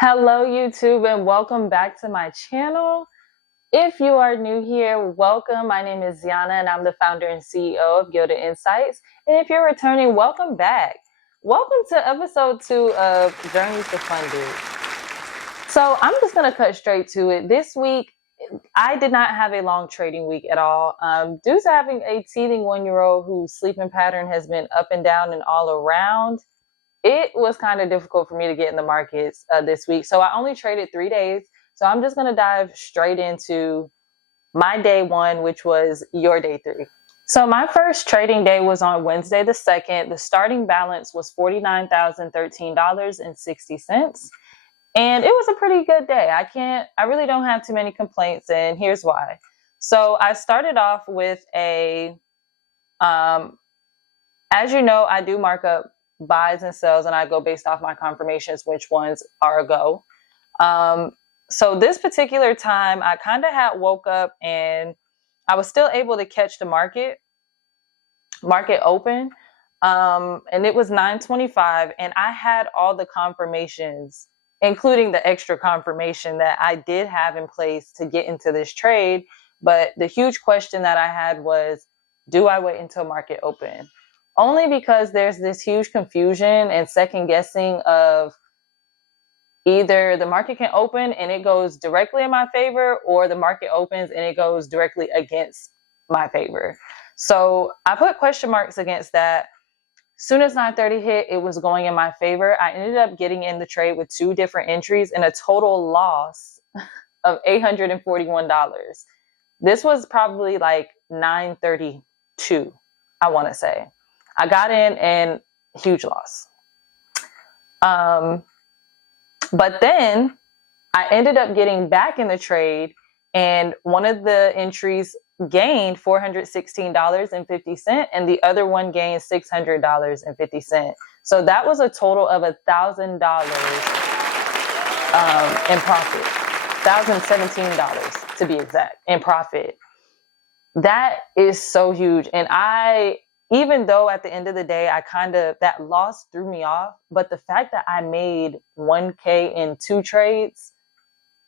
Hello, YouTube, and welcome back to my channel. If you are new here, welcome. My name is Ziana, and I'm the founder and CEO of Gilda Insights. And if you're returning, welcome back. Welcome to episode 2 of Journeys to Funded. So I'm just going to cut straight to it. This week, I did not have a long trading week at all. Due to having a teething 1-year-old whose sleeping pattern has been up and down and all around, it was kind of difficult for me to get in the markets this week. So I only traded 3 days. So I'm just going to dive straight into my day 1, which was your day 3. So my first trading day was on Wednesday the 2nd. The starting balance was $49,013.60. And it was a pretty good day. I really don't have too many complaints, and here's why. So I started off with as you know, I do mark up buys and sells, and I go based off my confirmations, which ones are a go. So this particular time, I kind of had woke up and I was still able to catch the market open. And it was 9:25, and I had all the confirmations, including the extra confirmation that I did have in place to get into this trade. But the huge question that I had was, do I wait until market open? Only because there's this huge confusion and second guessing of either the market can open and it goes directly in my favor, or the market opens and it goes directly against my favor. So I put question marks against that. Soon as 9:30 hit, it was going in my favor. I ended up getting in the trade with 2 different entries and a total loss of $841. This was probably like 9:32, I want to say. I got in and huge loss. But then I ended up getting back in the trade, and one of the entries gained $416.50, and the other one gained $600.50. So that was a total of $1,000 in profit, $1,017 to be exact in profit. That is so huge. And even though at the end of the day, that loss threw me off, but the fact that I made 1K in 2 trades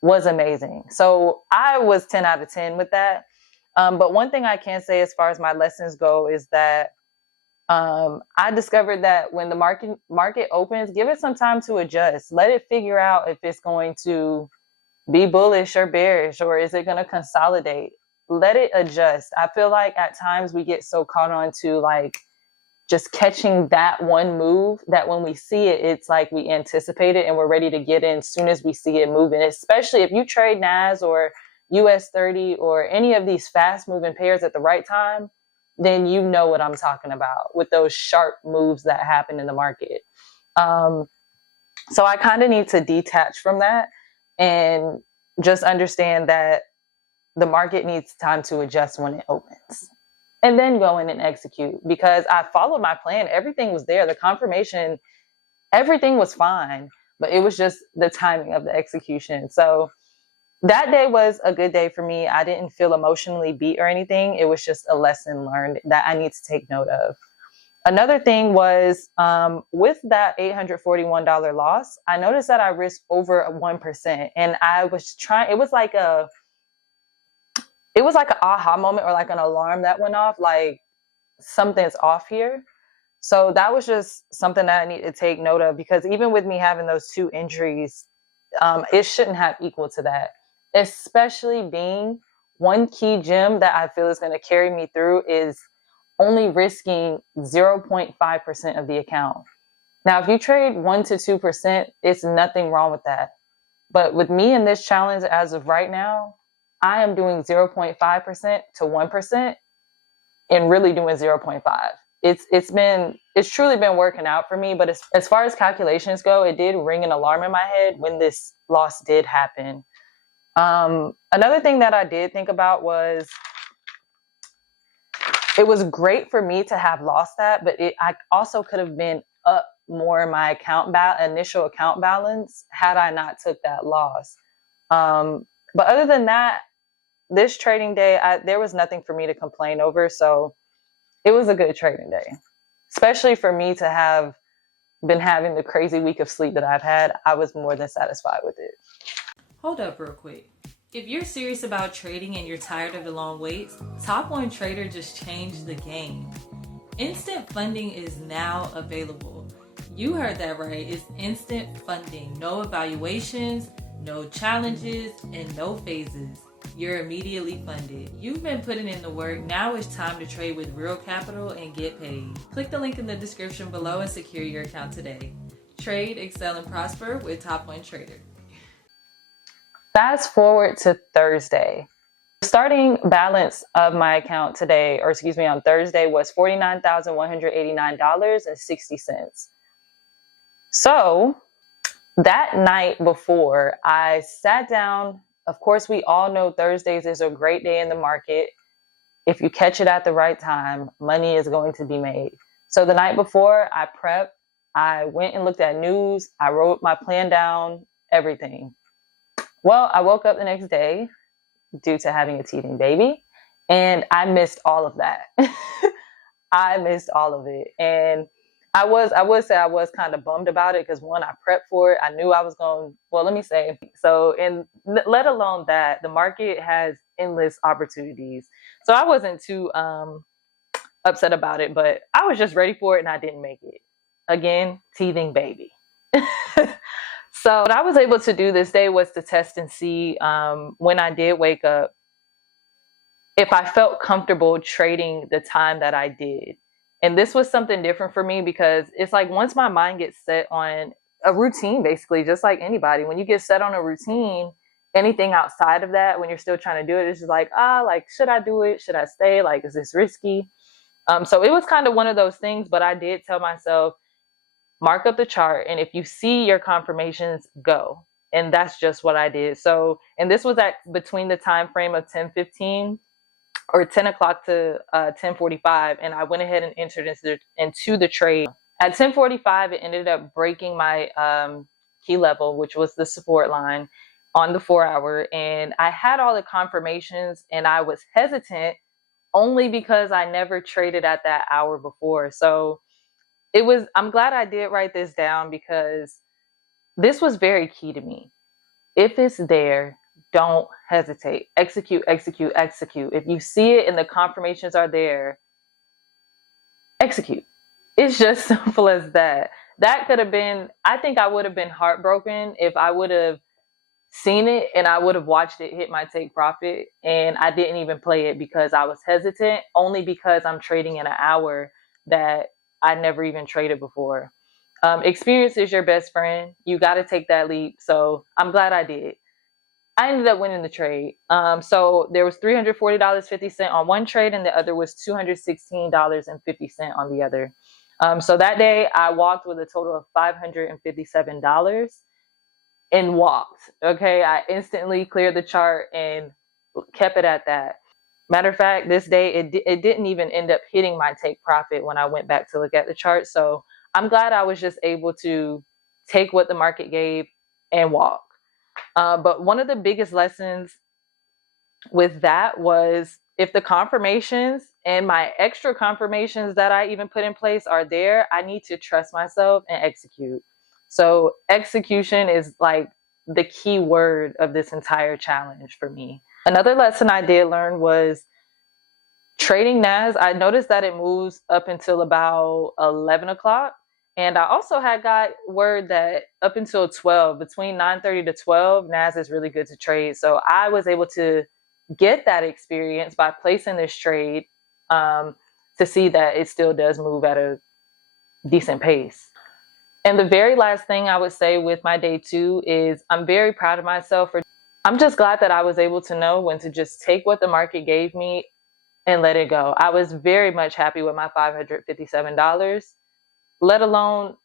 was amazing. So I was 10 out of 10 with that. But one thing I can say as far as my lessons go is that I discovered that when the market opens, give it some time to adjust. Let it figure out if it's going to be bullish or bearish, or is it going to consolidate? Let it adjust. I feel like at times we get so caught on to like just catching that one move that when we see it, it's like we anticipate it and we're ready to get in as soon as we see it moving, especially if you trade NAS or US 30 or any of these fast moving pairs at the right time, then you know what I'm talking about with those sharp moves that happen in the market. So I kind of need to detach from that and just understand that the market needs time to adjust when it opens, and then go in and execute, because I followed my plan. Everything was there. The confirmation, everything was fine, but it was just the timing of the execution. So that day was a good day for me. I didn't feel emotionally beat or anything. It was just a lesson learned that I need to take note of. Another thing was with that $841 loss, I noticed that I risked over 1%, and I was trying. It was like an aha moment, or like an alarm that went off, like something's off here. So that was just something that I need to take note of, because even with me having those 2 injuries, it shouldn't have equal to that, especially being one key gem that I feel is going to carry me through is only risking 0.5% of the account. Now, if you trade 1 to 2%, it's nothing wrong with that. But with me in this challenge as of right now, I am doing 0.5% to 1% and really doing 0.5. It's truly been working out for me. But as far as calculations go, it did ring an alarm in my head when this loss did happen. Another thing that I did think about was it was great for me to have lost that, but I also could have been up more in my initial account balance had I not took that loss. But other than that, this trading day, there was nothing for me to complain over. So it was a good trading day, especially for me to have been having the crazy week of sleep that I've had, I was more than satisfied with it. Hold up real quick. If you're serious about trading and you're tired of the long waits, TopOne Trader just changed the game. Instant funding is now available. You heard that right. It's instant funding. No evaluations, no challenges, and no phases. You're immediately funded. You've been putting in the work. Now it's time to trade with real capital and get paid. Click the link in the description below and secure your account today. Trade, excel, and prosper with TopOne Trader. Fast forward to Thursday. The starting balance of my account today, or excuse me, on Thursday was $49,189.60. So that night before, I sat down. Of course, we all know Thursdays is a great day in the market. If you catch it at the right time, money is going to be made. So the night before, I prepped. I went and looked at news. I wrote my plan down, everything. Well, I woke up the next day due to having a teething baby, and I missed all of that. I missed all of it. And I would say I was kind of bummed about it because one, I prepped for it. I knew I was going, well, let me say, so, and let alone that, the market has endless opportunities. So I wasn't too upset about it, but I was just ready for it and I didn't make it. Again, teething baby. So what I was able to do this day was to test and see when I did wake up, if I felt comfortable trading the time that I did. And this was something different for me because it's like once my mind gets set on a routine, basically, just like anybody, when you get set on a routine, anything outside of that, when you're still trying to do it, it's just like, like, should I do it? Should I stay? Like, is this risky? So it was kind of one of those things, but I did tell myself, mark up the chart, and if you see your confirmations, go. And that's just what I did. So, and this was at between the time frame of 10:15 or 10 o'clock to 10:45, and I went ahead and entered into the trade. At 10:45, it ended up breaking my key level, which was the support line on the 4-hour, and I had all the confirmations, and I was hesitant only because I never traded at that hour before. So I'm glad I did write this down because this was very key to me. If it's there, don't hesitate. Execute, execute, execute. If you see it and the confirmations are there, execute. It's just simple as that. That could have been, I think I would have been heartbroken if I would have seen it and I would have watched it hit my take profit and I didn't even play it because I was hesitant, only because I'm trading in an hour that I never even traded before. Experience is your best friend. You got to take that leap. So I'm glad I did. I ended up winning the trade. So there was $340.50 on one trade and the other was $216.50 on the other. So that day I walked with a total of $557 and walked. Okay. I instantly cleared the chart and kept it at that. Matter of fact, this day, it didn't even end up hitting my take profit when I went back to look at the chart. So I'm glad I was just able to take what the market gave and walk. But one of the biggest lessons with that was if the confirmations and my extra confirmations that I even put in place are there, I need to trust myself and execute. So execution is like the key word of this entire challenge for me. Another lesson I did learn was trading NAS. I noticed that it moves up until about 11 o'clock. And I also had got word that up until 12, between 9:30 to 12, NAS is really good to trade. So I was able to get that experience by placing this trade to see that it still does move at a decent pace. And the very last thing I would say with my day two is I'm very proud of myself for I'm just glad that I was able to know when to just take what the market gave me and let it go. I was very much happy with my $557, let alone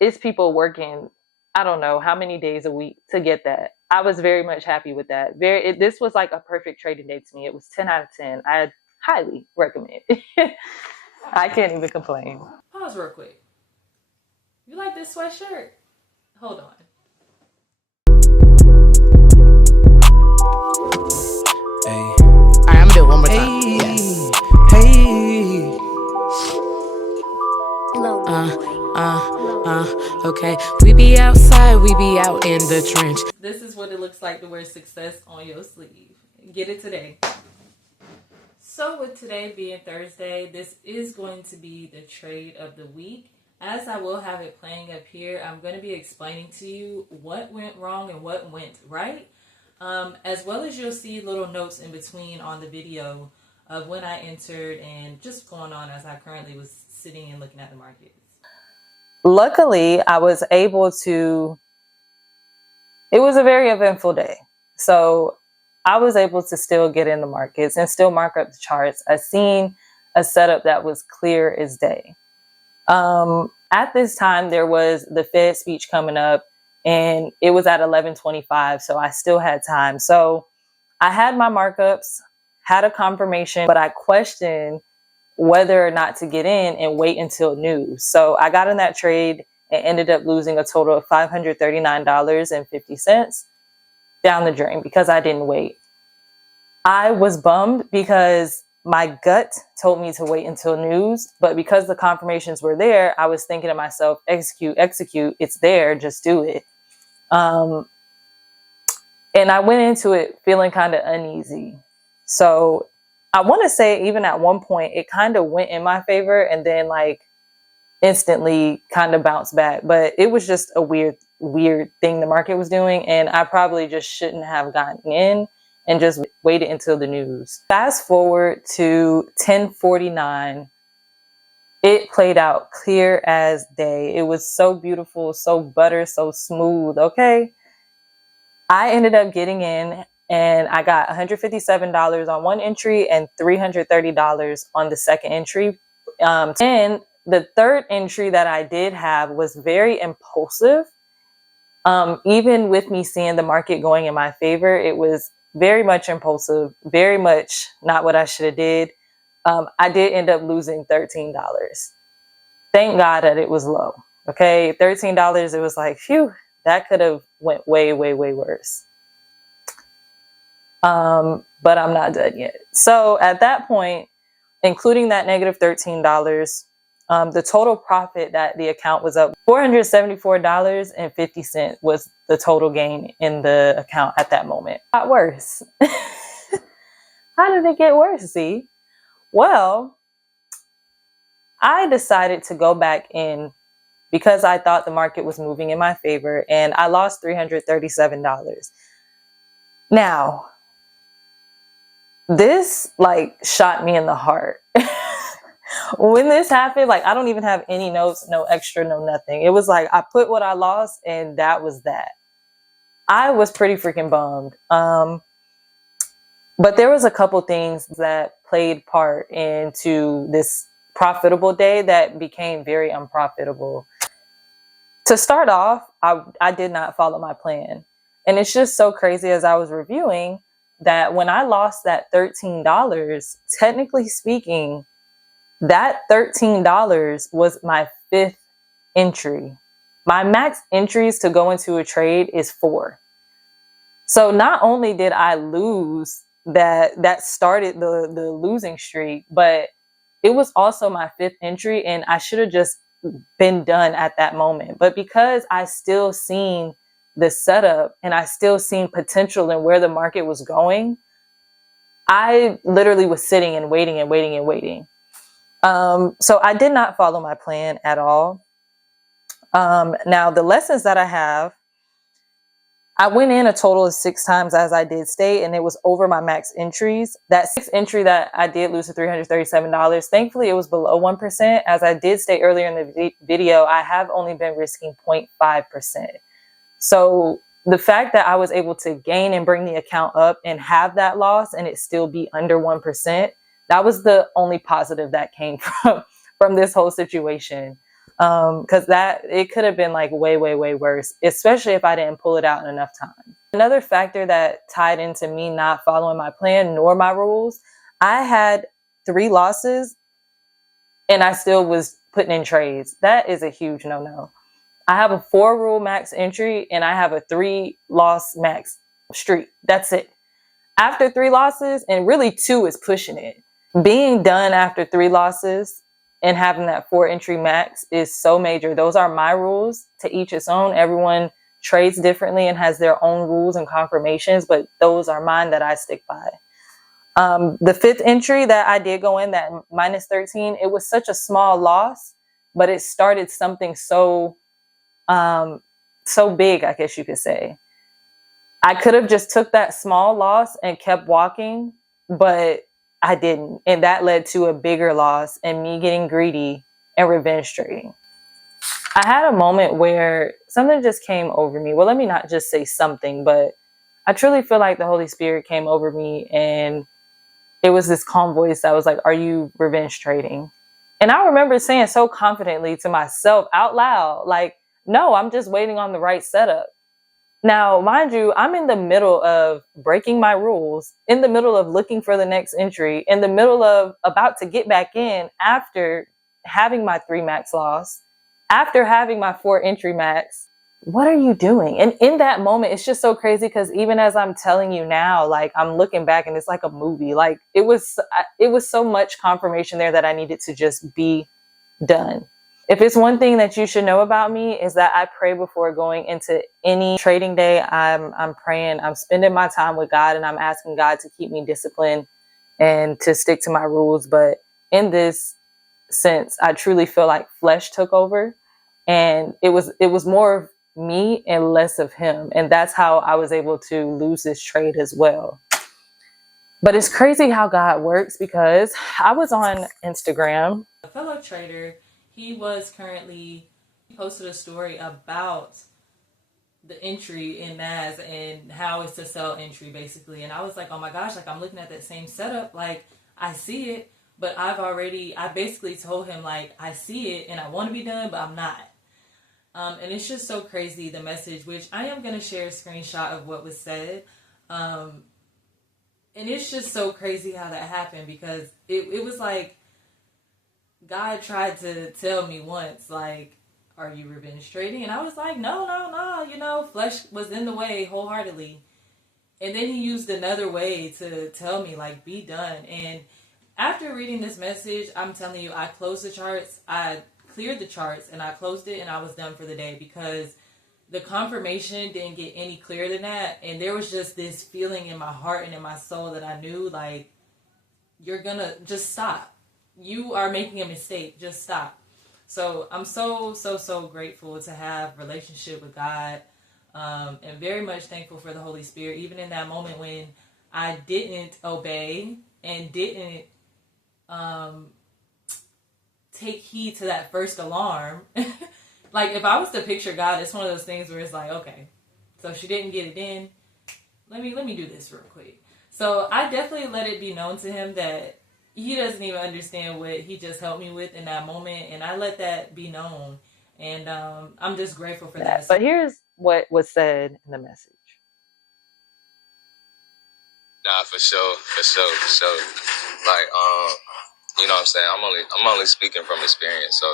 it's people working, I don't know how many days a week to get that. I was very much happy with that. This was like a perfect trading day to me. It was 10 out of 10. I highly recommend. I can't even complain. Pause real quick. You like this sweatshirt? Hold on. Alright, I'm gonna do it one more time. Yes. Hey. We out in the trench. This is what it looks like to wear success on your sleeve. Get it today. So with today being Thursday, this is going to be the trade of the week. As I will have it playing up here, I'm going to be explaining to you what went wrong and what went right. As well as you'll see little notes in between on the video of when I entered and just going on as I currently was sitting and looking at the markets. Luckily, I was able to, it was a very eventful day. So I was able to still get in the markets and still mark up the charts. I seen a setup that was clear as day. At this time, there was the Fed speech coming up and it was at 11:25. So I still had time. So I had my markups, had a confirmation, but I questioned whether or not to get in and wait until news. So I got in that trade and ended up losing a total of $539.50 down the drain because I didn't wait. I was bummed because my gut told me to wait until news, but because the confirmations were there, I was thinking to myself, execute, it's there, just do it. And I went into it feeling kind of uneasy. So I want to say even at one point, it kind of went in my favor and then like instantly kind of bounced back. But it was just a weird thing the market was doing. And I probably just shouldn't have gotten in and just waited until the news. Fast forward to 10:49. It played out clear as day. It was so beautiful, so butter, so smooth. Okay. I ended up getting in and I got $157 on one entry and $330 on the second entry. And the third entry that I did have was very impulsive. Even with me seeing the market going in my favor, it was very much impulsive, very much not what I should have did. I did end up losing $13. Thank God that it was low. Okay, $13, it was like, phew, that could have went way, way, way worse. But I'm not done yet. So at that point, including that negative $13, the total profit that the account was up, $474.50 was the total gain in the account at that moment. Got worse. How did it get worse, Z? Well, I decided to go back in because I thought the market was moving in my favor and I lost $337. Now, this like shot me in the heart. When this happened, like I don't even have any notes, no extra, no nothing. It was like I put what I lost and that was that. I was pretty freaking bummed. But there was a couple things that played part into this profitable day that became very unprofitable. To start off, I did not follow my plan. And it's just so crazy as I was reviewing that when I lost that $13, technically speaking, that $13 was my fifth entry. My max entries to go into a trade is 4. So not only did I lose that started the losing streak, but it was also my fifth entry and I should have just been done at that moment. But because I still seen the setup and I still seen potential in where the market was going, I literally was sitting and waiting and waiting and waiting. So I did not follow my plan at all. Now the lessons that I have, I went in a total of 6 times as I did state, and it was over my max entries. That 6th entry that I did lose to $337, thankfully it was below 1%. As I did state earlier in the video, I have only been risking 0.5%. So the fact that I was able to gain and bring the account up and have that loss and it still be under 1%, that was the only positive that came from this whole situation. Because it could have been like way, way, way worse, especially if I didn't pull it out in enough time. Another factor that tied into me not following my plan nor my rules, I had 3 losses and I still was putting in trades. That is a huge no-no. I have a 4 rule max entry and I have a 3 loss max streak. That's it. After 3 losses, and really 2 is pushing it. Being done after 3 losses and having that 4 entry max is so major. Those are my rules, to each its own. Everyone trades differently and has their own rules and confirmations, but those are mine that I stick by. The fifth entry that I did go in, that minus 13, it was such a small loss, but it started something so big, I guess you could say. I could have just took that small loss and kept walking, but I didn't. And that led to a bigger loss and me getting greedy and revenge trading. I had a moment where something just came over me. Well, let me not just say something, but I truly feel like the Holy Spirit came over me, and it was this calm voice that was like, "Are you revenge trading?" And I remember saying so confidently to myself out loud, like, "No, I'm just waiting on the right setup." Now, mind you, I'm in the middle of breaking my rules, in the middle of looking for the next entry, in the middle of about to get back in after having my 3 max loss, after having my 4 entry max. What are you doing? And in that moment, it's just so crazy, because even as I'm telling you now, like, I'm looking back and it's like a movie. Like, it was so much confirmation there that I needed to just be done. If it's one thing that you should know about me, is that I pray before going into any trading day. I'm praying, I'm spending my time with God, and I'm asking God to keep me disciplined and to stick to my rules. But in this sense, I truly feel like flesh took over, and it was more of me and less of him. And that's how I was able to lose this trade as well. But it's crazy how God works, because I was on Instagram. A fellow trader, he posted a story about the entry in NAS and how it's a sell entry basically. And I was like, oh my gosh, like, I'm looking at that same setup. Like, I see it, but I basically told him, like, I see it and I want to be done, but I'm not. And it's just so crazy, the message, which I am going to share a screenshot of what was said. And it's just so crazy how that happened, because it was like, God tried to tell me once, like, are you revenge trading? And I was like, no, flesh was in the way wholeheartedly. And then he used another way to tell me, like, be done. And after reading this message, I'm telling you, I closed the charts, I cleared the charts, and I closed it, and I was done for the day, because the confirmation didn't get any clearer than that. And there was just this feeling in my heart and in my soul that I knew, like, you're gonna just stop. You are making a mistake. Just stop. So I'm so grateful to have a relationship with God, and very much thankful for the Holy Spirit, even in that moment when I didn't obey and didn't take heed to that first alarm. Like, if I was to picture God, it's one of those things where it's like, okay, so she didn't get it in. Let me do this real quick. So I definitely let it be known to him that he doesn't even understand what he just helped me with in that moment, and I let that be known. And I'm just grateful for that. But here's what was said in the message. Nah, for sure. Like, you know what I'm saying? I'm only speaking from experience, so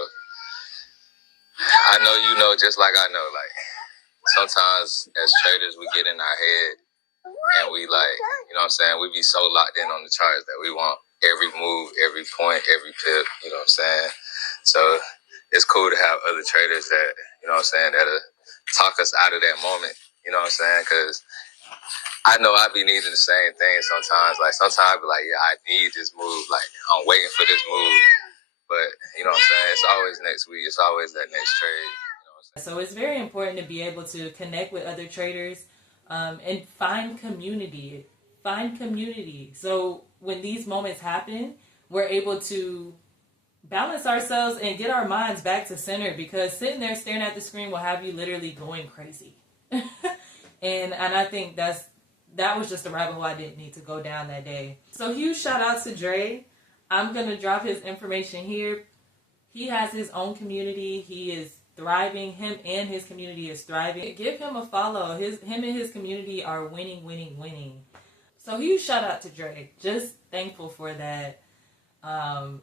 I know you know just like I know. Like, sometimes as traders we get in our head and we, like, you know what I'm saying, we be so locked in on the charts that we want every move, every point, every pip, you know what I'm saying? So it's cool to have other traders that, you know what I'm saying, that'll talk us out of that moment, you know what I'm saying? Because I know I be needing the same thing sometimes. Like, sometimes I be like, yeah, I need this move. Like, I'm waiting for this move. But, you know what I'm saying, it's always next week. It's always that next trade. You know what I'm saying? So it's very important to be able to connect with other traders, and find community. So when these moments happen, we're able to balance ourselves and get our minds back to center, because sitting there staring at the screen will have you literally going crazy. and I think that was just a rabbit hole I didn't need to go down that day. So huge shout out to Dre. I'm going to drop his information here. He has his own community. He is thriving. Him and his community is thriving. Give him a follow. Him and his community are winning. So huge shout out to Dre. Just thankful for that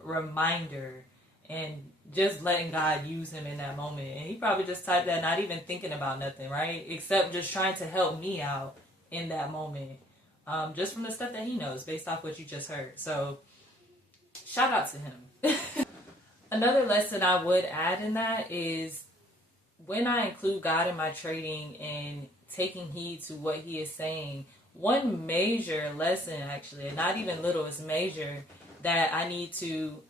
reminder, and just letting God use him in that moment. And he probably just typed that not even thinking about nothing, right? Except just trying to help me out in that moment. Just from the stuff that he knows based off what you just heard. So shout out to him. Another lesson I would add in that is when I include God in my trading and taking heed to what he is saying, one major lesson, actually, and not even little, it's major, that I need to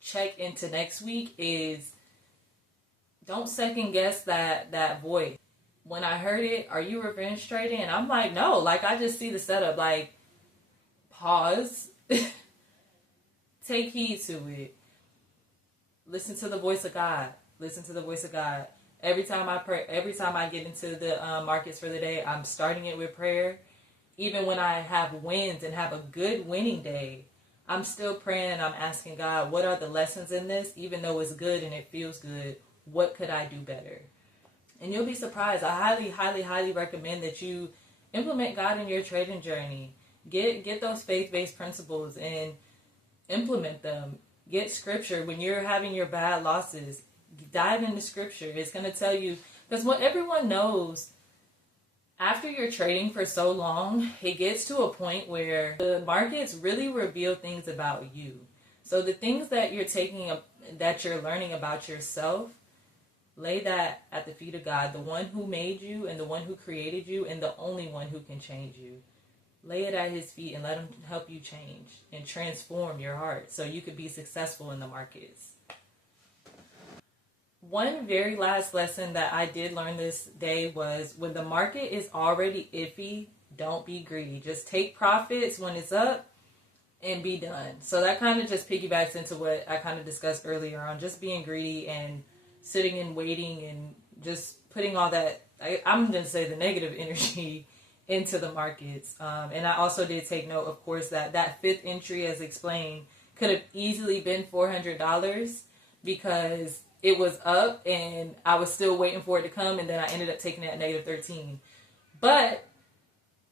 check into next week is don't second guess that voice. When I heard it, are you revenge trading? And I'm like, no, like I just see the setup, like pause, take heed to it, listen to the voice of God, listen to the voice of God. Every time I pray, every time I get into the markets for the day, I'm starting it with prayer. Even when I have wins and have a good winning day, I'm still praying and I'm asking God, what are the lessons in this? Even though it's good and it feels good, what could I do better? And you'll be surprised. I highly, highly, highly recommend that you implement God in your trading journey. Get those faith-based principles and implement them. Get scripture when you're having your bad losses. Dive into scripture. It's going to tell you, because what everyone knows, after you're trading for so long, it gets to a point where the markets really reveal things about you. So the things that you're learning about yourself, lay that at the feet of God, the one who made you and the one who created you and the only one who can change you. Lay it at his feet and let him help you change and transform your heart so you could be successful in the markets. One very last lesson that I did learn this day was when the market is already iffy, don't be greedy. Just take profits when it's up and be done. So that kind of just piggybacks into what I kind of discussed earlier on just being greedy and sitting and waiting and just putting all that, I'm going to say the negative energy into the markets. And I also did take note, of course, that fifth entry, as explained, could have easily been $400 because it was up and I was still waiting for it to come, and then I ended up taking it at negative 13. But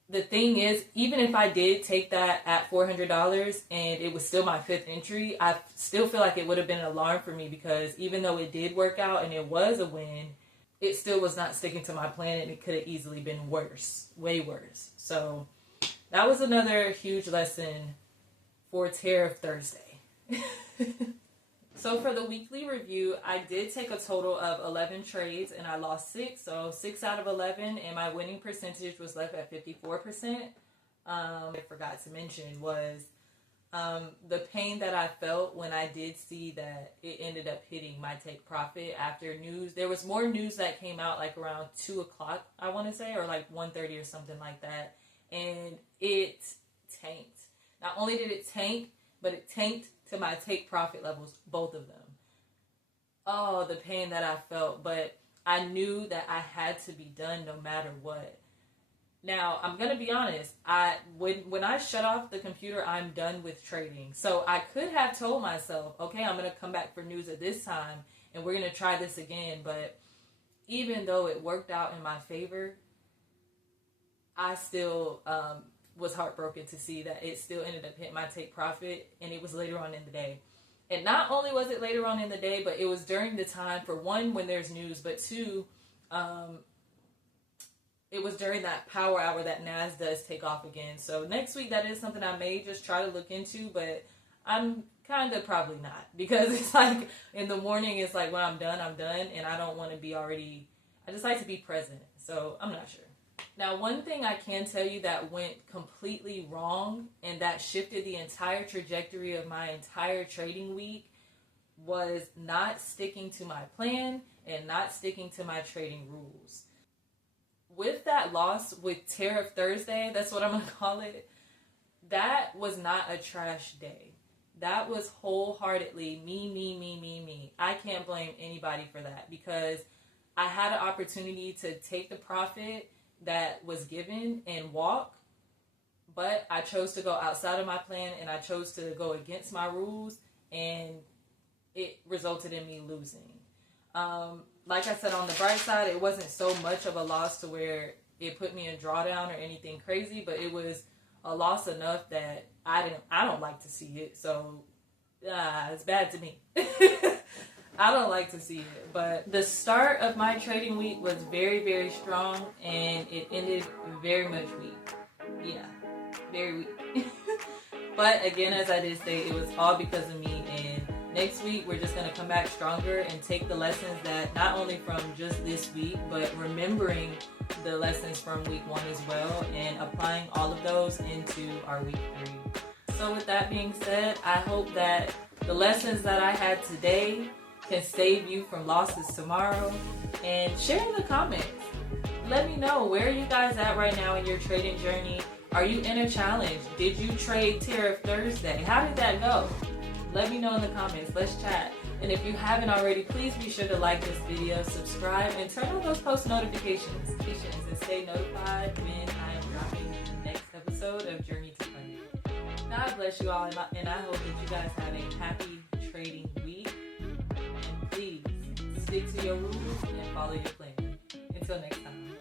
the thing is, even if I did take that at $400 and it was still my fifth entry, I still feel like it would have been an alarm for me, because even though it did work out and it was a win, it still was not sticking to my plan, and it could have easily been worse, way worse. So that was another huge lesson for Tariff Thursday. So for the weekly review, I did take a total of 11 trades and I lost 6. So 6 out of 11, and my winning percentage was left at 54%. I forgot to mention was the pain that I felt when I did see that it ended up hitting my take profit after news. There was more news that came out like around 2 o'clock, I want to say, or like 1:30 or something like that. And it tanked. Not only did it tank, but it tanked to my take profit levels, both of them. Oh, the pain that I felt, but I knew that I had to be done no matter what. Now, I'm going to be honest, when I shut off the computer, I'm done with trading. So I could have told myself, okay, I'm going to come back for news at this time, and we're going to try this again. But even though it worked out in my favor, I still was heartbroken to see that it still ended up hitting my take profit, and it was later on in the day. And not only was it later on in the day, but it was during the time, for one, when there's news, but two, it was during that power hour that NAS does take off again. So next week, that is something I may just try to look into, but I'm kind of probably not, because it's like in the morning, it's like when I'm done, and I don't want to be already, I just like to be present. So I'm not sure. Now, one thing I can tell you that went completely wrong and that shifted the entire trajectory of my entire trading week was not sticking to my plan and not sticking to my trading rules. With that loss with Tariff Thursday, that's what I'm going to call it, that was not a trash day. That was wholeheartedly me. I can't blame anybody for that, because I had an opportunity to take the profit that was given and walk, but I chose to go outside of my plan and I chose to go against my rules, and it resulted in me losing. Like I said, on the bright side, it wasn't so much of a loss to where it put me in drawdown or anything crazy, but it was a loss enough that I don't like to see it. So it's bad to me. I don't like to see it, but the start of my trading week was very, very strong, and it ended very much weak. Yeah, very weak. But again, as I did say, it was all because of me, and Next week, we're just going to come back stronger and take the lessons that not only from just this week, but remembering the lessons from week 1 as well and applying all of those into our week 3. So with that being said, I hope that the lessons that I had today can save you from losses tomorrow. And share in the comments. Let me know, where are you guys at right now in your trading journey? Are you in a challenge? Did you trade Tariff Thursday? How did that go? Let me know in the comments. Let's chat. And if you haven't already, please be sure to like this video, subscribe, and turn on those post notifications and stay notified when I am dropping the next episode of Journey to Funding. God bless you all, and I hope that you guys have a happy trading week. And please stick to your rules and follow your plan. Until next time.